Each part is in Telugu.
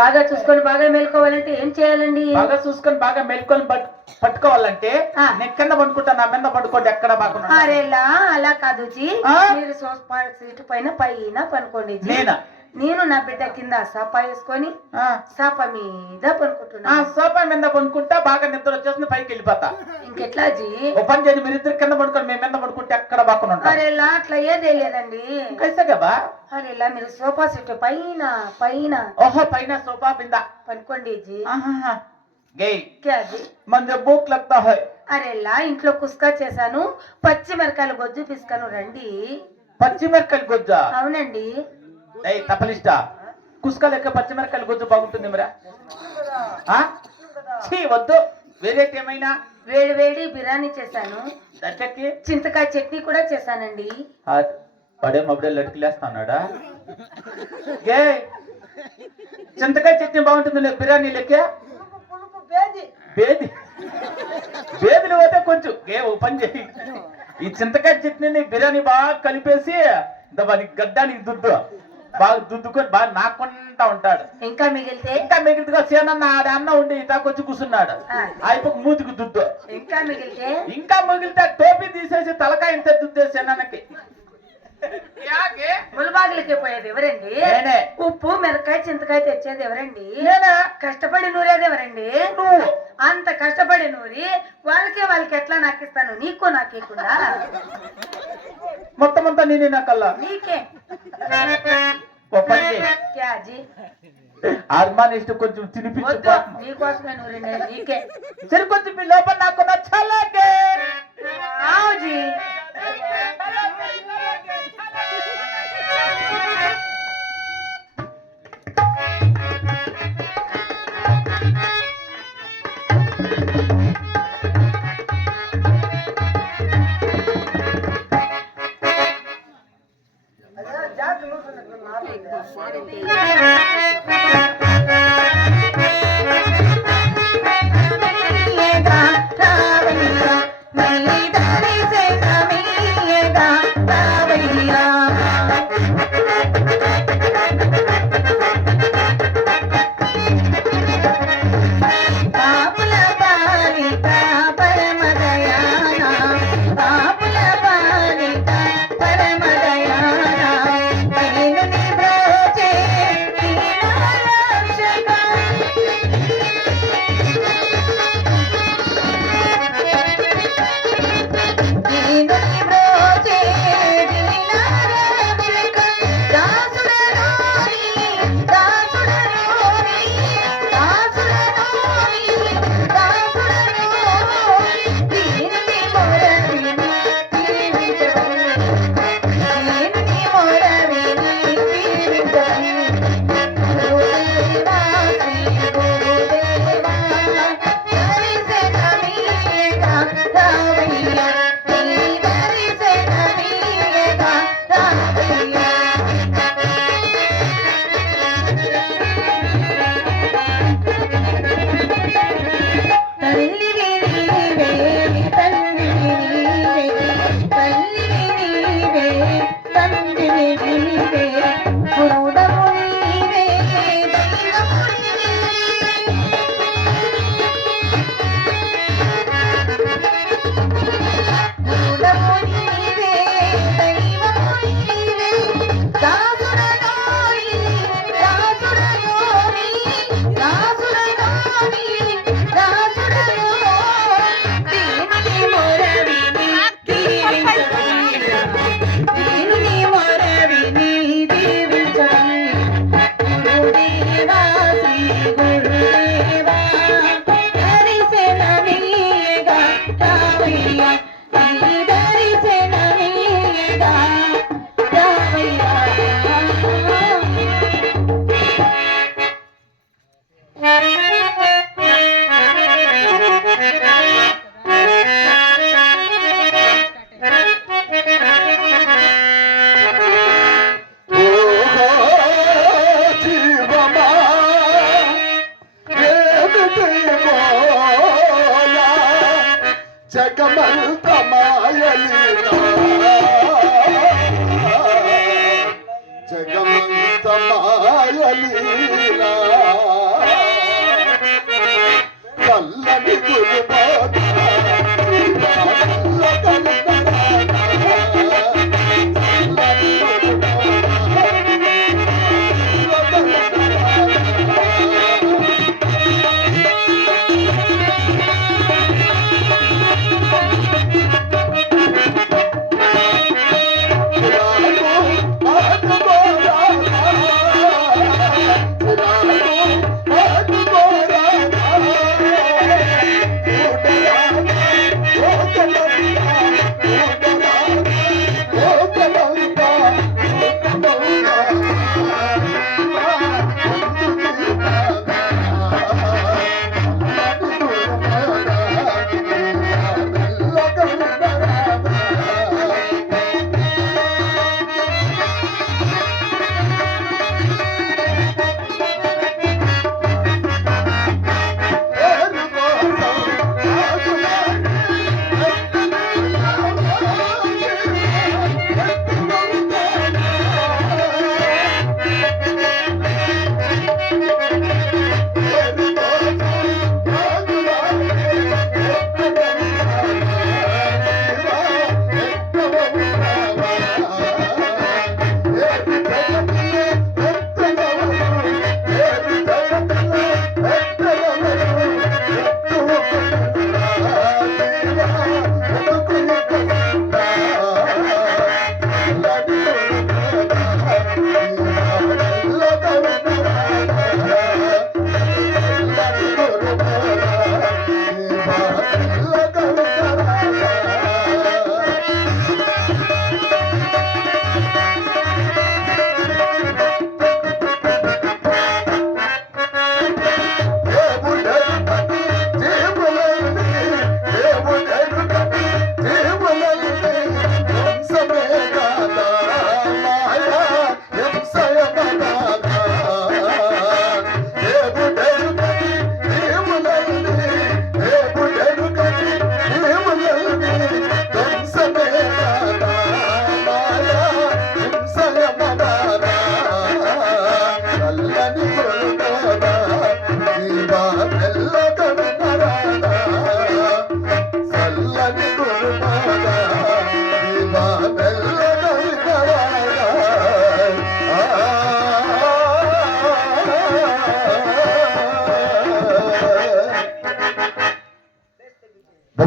బాగా చూసుకొని బాగా మేల్కోవాలంటే ఏం చేయాలండి బాగా చూసుకొని బాగా మెలుకొని పట్టుకోవాలంటే. నేను కింద పడుకుంటా నా మీద పడుకోండి ఎక్కడ బాగున్నా అరేలా అలా కాదు? మీరు సోఫా సీట్ పైన పైన పనుకోండి. నేనా నేను నా బిడ్డ కింద సాపా వేసుకొని. సాపా మీద పనుకుంటున్నా. సోఫా మీద పడుకుంటా బాగా నిద్ర వచ్చేసింది పైకి వెళ్ళిపోతా. ఇంకెట్లా జీ? ఓ పని చేయండి మీరు ఇద్దరు కింద పడుకొని మేము మీద పడుకుంటే ఎక్కడ బాగున్నా అరేలా అట్లా ఏదే లేదండి కైసే కదా అరేలా మీరు సోఫా సెట్ పైన పైన. ఓహో పైన సోఫా బిందా. పనుకోండి జీ. గే క్యా జీ? మంది భూక్ లగ్తా హై అరేలా ఇంట్లో కుస్కా చేశాను పచ్చి మిరకాయలు గొజ్జు పిసుకను రండి. పచ్చిమిరకాయలు గుజ్జా? అవునండి. ఏయ్ తపలిష్ట. కుస్క లెక్క పచ్చిమిరకాయలు గుజ్జు బాగుంటుంది మరా. వద్దు. వేరేటి ఏమైనా? వేడి వేడి బిర్యానీ చేశాను. దట్టకి చింతకాయ చట్నీ కూడా చేశానండి. పడే మబ్బుడే లటికిలేస్తున్నాడా? ఏ చింతకాయ చట్నీ బాగుంటుంది బిర్యానీ లెక్క? బేది. బేదిని పోతే కొంచెం ఏ ఓ పని చేయి. ఈ చింతకాయ చట్నీని బిర్యానీ బాగా కలిపేసి దానికి గడ్డానికి దుద్దు. బాగా దుద్దుకొని బాగా నాకుంటా ఉంటాడు. ఇంకా మిగిలితే? ఇంకా మిగిలిగా సేనన్న ఆడ అన్న ఉండి ఇటాకొచ్చి కూర్చున్నాడు. అయిపోయి మూతికి దుద్దు. ఇంకా మిగిలితే? ఇంకా మిగిలితే టోపీ తీసేసి తలకాయ ఇంత దుద్దే సేనన్నకి? ములబాగులకి పోయేది ఎవరండి. ఉప్పు మిరకాయ చింతకాయ తెచ్చేది ఎవరండి. కష్టపడి నూరేది ఎవరండి? నువ్వు. అంత కష్టపడి నూరి వాళ్ళకే వాళ్ళకి ఎట్లా నాకిస్తాను? నీకు నాకేకుండా మొత్తం అంతా నేనే నాకల్లా నీకే. క్యాజీ. అర్మాన్ ఇష్టం కొంచెం తినిపించు వద్దు పాపం. నీకోసమే నూరినే నీకే సరే కొంచెం మీ లోపల నాకు నచ్చలేకే ఆవుజీ గురుదేవా శ్రీ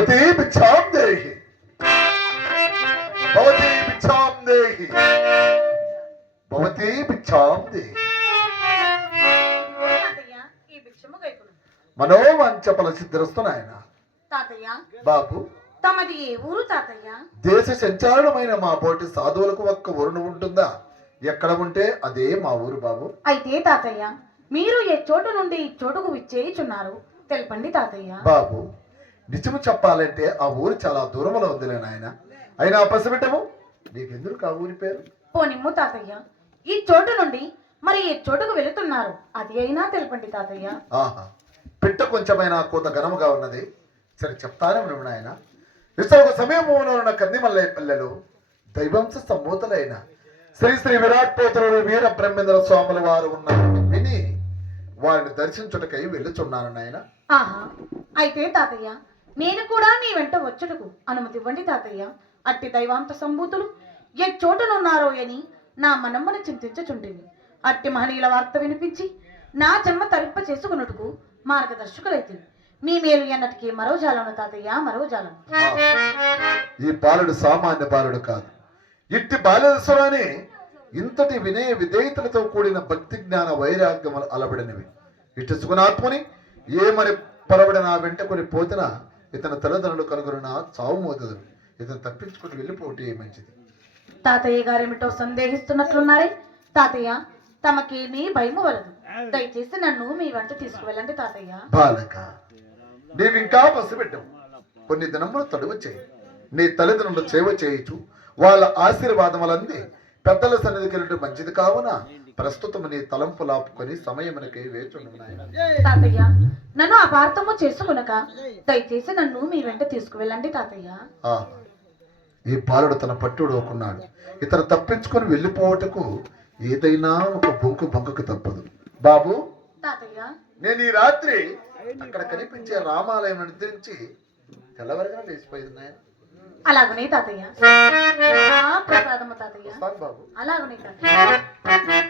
భవతి భిక్షాం దేహి భవతి భిక్షాం దేహి భవతి భిక్షాం దేహి మనోవాంఛ ఫలసిద్ధిరస్తు నాయన। తాతయ్య బాబు। తమది ఏ ఊరు తాతయ్య? దేశ సంచారణమైన మా పోటీ సాధువులకు ఒక్క ఊరును ఉంటుందా? ఎక్కడ ఉంటే అదే మా ఊరు బాబు। అయితే తాతయ్య మీరు ఏ చోటు నుండి ఈ చోటుకు విచ్చేయుచున్నారు? తెలపండి తాతయ్య। బాబు నిజము చెప్పాలంటే ఆ ఊరు చాలా దూరంలో ఉందిలే నాయన. అయినా పసిబిట్టము నీకెందుకు ఆ ఊరి పేరు? పోనిమ్ము తాతయ్య ఈ చోటు నుండి మరి ఏ చోటుకు వెళుతున్నారు. అది అయినా తెలపండి తాతయ్య. ఆహా పిట్ట కొంచెమైనా కూత ఘనముగా ఉన్నది. సరే చెప్తానే నాయన. విశ్వ సమయంలో ఉన్న కందిమల్లయ్య పల్లెలు దైవంశ సంభూతులైన శ్రీ శ్రీ విరాట్ పోతులు వీర బ్రహ్మేంద్ర స్వాముల వారు ఉన్నారని విని వారిని దర్శించుటకై వెళ్ళుచున్నాను నాయన. ఆహా అయితే తాతయ్య నేను కూడా మీ వెంట వచ్చుటకు అనుమతి ఇవ్వండి తాతయ్య. అట్టి దైవాంత సంభూతులు ఏ చోటనున్నారో అని నా మనమ్మను చింతించుచుండేవి అట్టి మహనీయుల వార్త వినిపించి నా జన్మ తరింప చేసుకున్నట్టుకు మార్గదర్శకులైతే మీ మేలు ఎన్నటికి మరో జాలను తాతయ్య మరో జాలం ఈ బాలుడు సామాన్య బాలుడు కాదు. ఇట్టి బాలేశ్వరాన్ని ఇంతటి వినయ విధేయతలతో కూడిన భక్తి జ్ఞాన వైరాగ్యములు అలబడినవి. ఇటు సుగుణాత్మని ఏమని పొరబడి నా వెంట కొన్ని పోతినా ఇతని తల్లిదండ్రులు కనుగొని నా చావు మోదదు. ఇతను తప్పించుకుని వెళ్ళిపోతే మంచిది? తాతయ్య గారేమిటో సందేహిస్తున్నట్లున్నారే? తాతయ్య తమకేమీ భయము వలదు. దయచేసి నన్ను మీ వెంట తీసుకువెళ్ళండి తాతయ్య. బాలక నీవింకా పసిబిడ్డవు కొన్ని దినములు తడువ చేయి. నీ తల్లిదండ్రులు సేవ చేయొచ్చు వాళ్ళ ఆశీర్వాదములంది. పెద్దల సన్నిధికి వెళ్ళటం మంచిది కావున? ప్రస్తుతం నీ తలంపు లాపుకొని సమయమునకై వేచుండు నాయన తాతయ్య నన్ను అపార్థము చేసుకునక దయచేసి నన్ను మీ వెంట తీసుకువెళ్ళండి తాతయ్య. ఈ బాలుడు తన పట్టుడు okuన్నాడు ఇతను తప్పించుకొని వెళ్ళిపోవటకు ఏదైనా ఒక బొంకు బొంకకు తప్పదు. బాబు తాతయ్య. నేను ఈ రాత్రి అక్కడ కనిపించే రామాలయం నిద్రించి తెల్లవరగా లేచిపోయింది నాయన అలాగనే తాతయ్య. ప్రసాదము తాతయ్య. అలాగనే తాతయ్య.